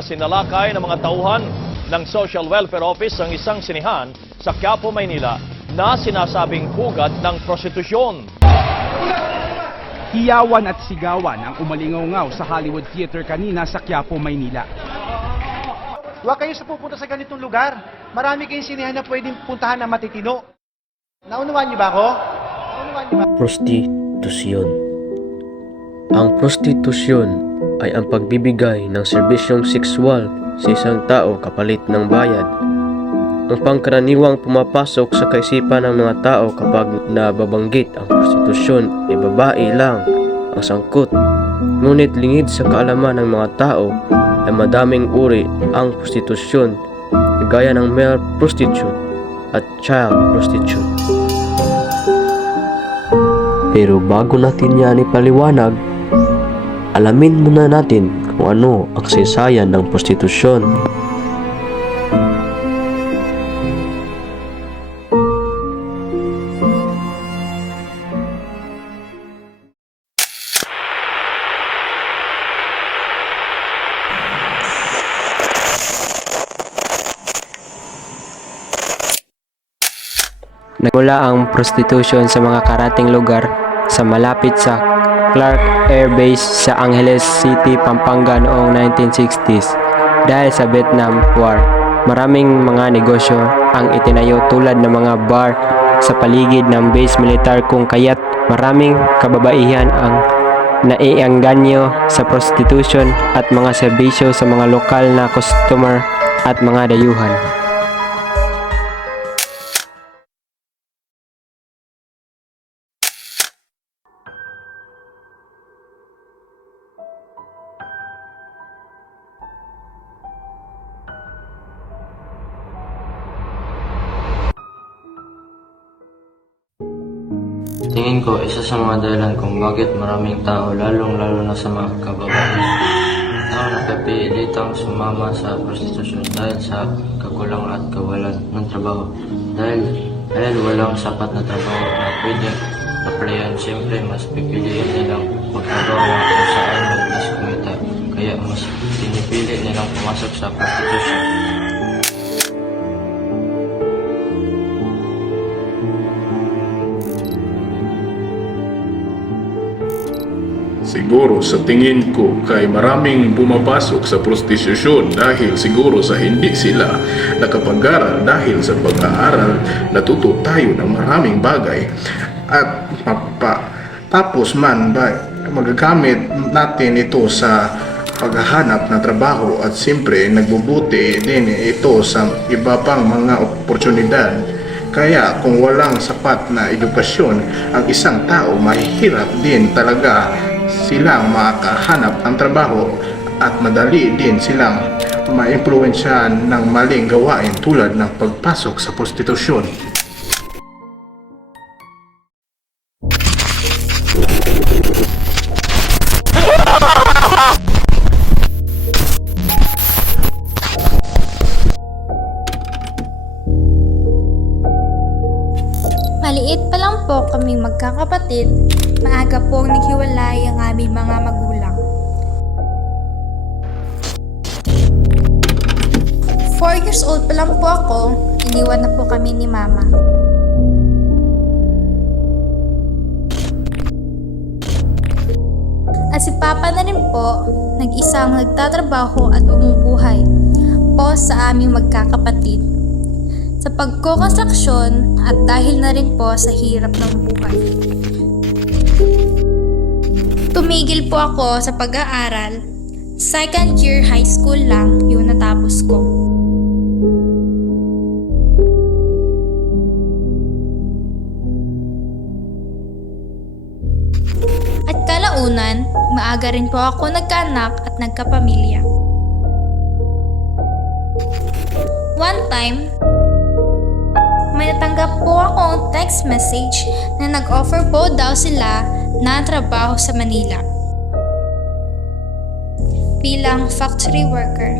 Sinalakay ng mga tauhan ng Social Welfare Office ang isang sinihan sa Quiapo, Maynila na sinasabing pugad ng prostitusyon. Hiyawan at sigawan ang umalingaw sa Hollywood Theater kanina sa Quiapo, Maynila. Huwag kayo sa pupunta sa ganitong lugar. Marami kayong sinihan na pwedeng puntahan na matitino. Naunawaan niyo ba ako? Naunawaan niyo ba? Prostitusyon. Ang prostitusyon ay ang pagbibigay ng serbisyong sexual sa isang tao kapalit ng bayad. Ang pangkaraniwang pumapasok sa kaisipan ng mga tao kapag nababanggit ang prostitusyon ay babae lang ang sangkot. Ngunit lingid sa kaalaman ng mga tao ay madaming uri ang prostitusyon, gaya ng male prostitute at child prostitute. Pero bago natin yan ipaliwanag, alamin muna natin kung ano ang kasaysayan ng prostitusyon. Nagmula ang prostitution sa mga karating lugar sa malapit sa Clark Air Base sa Angeles City, Pampanga noong 1960s. Dahil sa Vietnam War, maraming mga negosyo ang itinayo tulad ng mga bar sa paligid ng base militar, kung kaya't maraming kababaihan ang naiengganyo sa prostitution at mga serbisyo sa mga lokal na customer at mga dayuhan. Tingin ko, isa sa mga dahilan kung bakit maraming tao, lalong-lalo na sa mga kababaihan, ang napipilitang sumama sa prostitusyon dahil sa kakulangan at kawalan ng trabaho. Dahil walang sapat na trabaho na pwedeng applyan, siyempre mas pipiliin nilang magtrabaho kung saan madalas kumita. Kaya mas pinipili nilang pumasok sa prostitusyon. Siguro sa tingin ko kay maraming bumapasok sa prostitusyon dahil siguro sa hindi sila nakapag-aral. Dahil sa pag-aaral natuto tayo ng maraming bagay at tapos man ba magagamit natin ito sa paghahanap ng trabaho at siyempre nagbubuti din ito sa iba pang mga oportunidad. Kaya kung walang sapat na edukasyon ang isang tao, mahirap din talaga silang makahanap ng trabaho at madali din silang ma-impluwensyahan ng maling gawain tulad ng pagpasok sa prostitusyon. Maliit pa lang po kaming magkakapatid, maaga pong naghiwalay ang aming mga magulang. 4 years old pa lang po ako, iniwan na po kami ni mama. At si papa na rin po, nag-isang nagtatrabaho at bumubuhay po sa aming magkakapatid. Sa pagkokonstruksyon at dahil na rin po sa hirap ng buhay. Tumigil po ako sa pag-aaral. Second year high school lang yung natapos ko. At kalaunan, maaga rin po ako nagkaanak at nagkapamilya. One time, may natanggap po akong text message na nag-offer po daw sila na trabaho sa Manila bilang factory worker.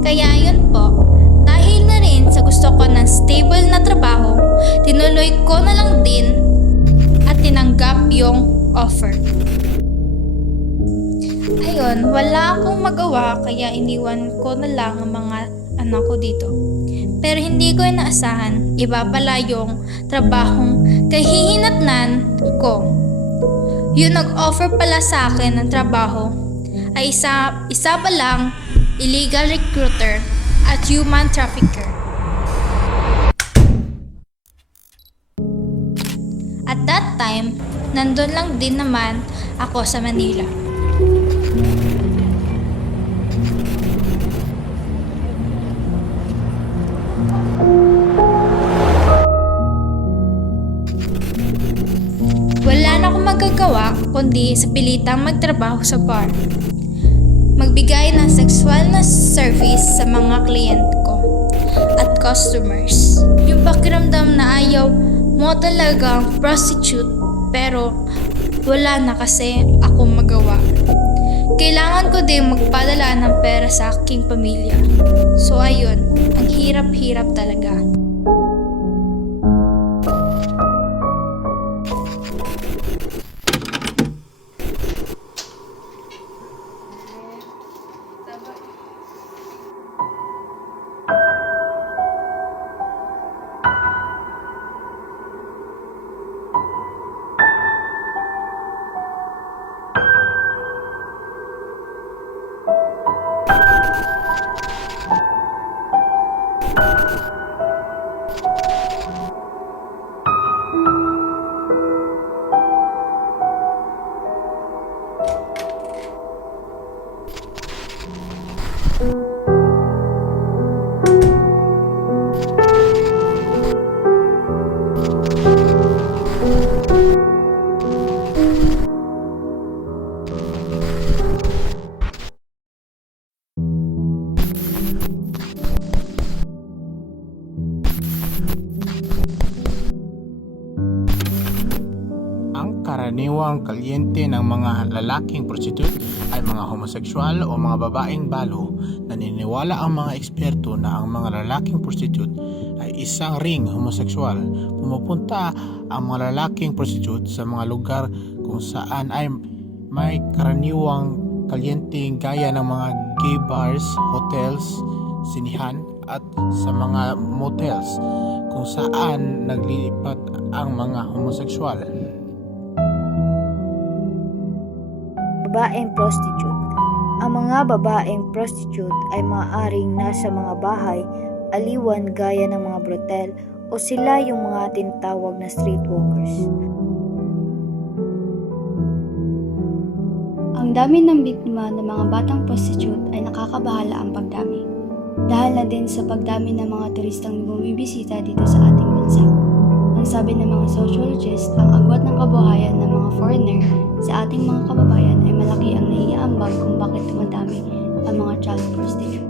Kaya yun po, dahil na rin sa gusto ko ng stable na trabaho, tinuloy ko na lang din at tinanggap yung offer. Ayun, wala akong magawa kaya iniwan ko na lang ang mga anak ko dito. Pero hindi ko inaasahan, iba pala yung trabahong kahihinatnan ko. Yung nag-offer pala sa akin ng trabaho ay isa pa lang illegal recruiter at human trafficker. At that time, nandun lang din naman ako sa Manila. Wala na akong magagawa kundi sa pilitang magtrabaho sa bar. Magbigay ng sexual na service sa mga kliyente ko at customers. Yung pakiramdam na ayaw mo talagang prostitute pero wala na kasi akong magawa. Kailangan ko din magpadala ng pera sa aking pamilya. So ayun, ang hirap-hirap talaga. Ang karaniwang kalyente ng mga lalaking prostitute ay mga homoseksual o mga babaeng balo. Naniniwala ang mga eksperto na ang mga lalaking prostitute ay isang ring homoseksual. Pumupunta ang mga lalaking prostitute sa mga lugar kung saan ay may karaniwang kalyente gaya ng mga gay bars, hotels, sinihan at sa mga motels kung saan naglilipat ang mga homoseksual. Babaeng prostitute. Ang mga babaeng prostitute ay maaaring nasa mga bahay, aliwan gaya ng mga brothel o sila yung mga tinatawag na streetwalkers. Ang dami ng biktima ng mga batang prostitute ay nakakabahala ang pagdami. Dahil na din sa pagdami ng mga turistang bumibisita dito sa ating bansa. Ang sabi ng mga sociologist, ang agwat ng kabuhayan ng mga foreigner sa ating mga kababayan ay malaki ang naiaambag kung bakit tumadami ang mga child prostitute.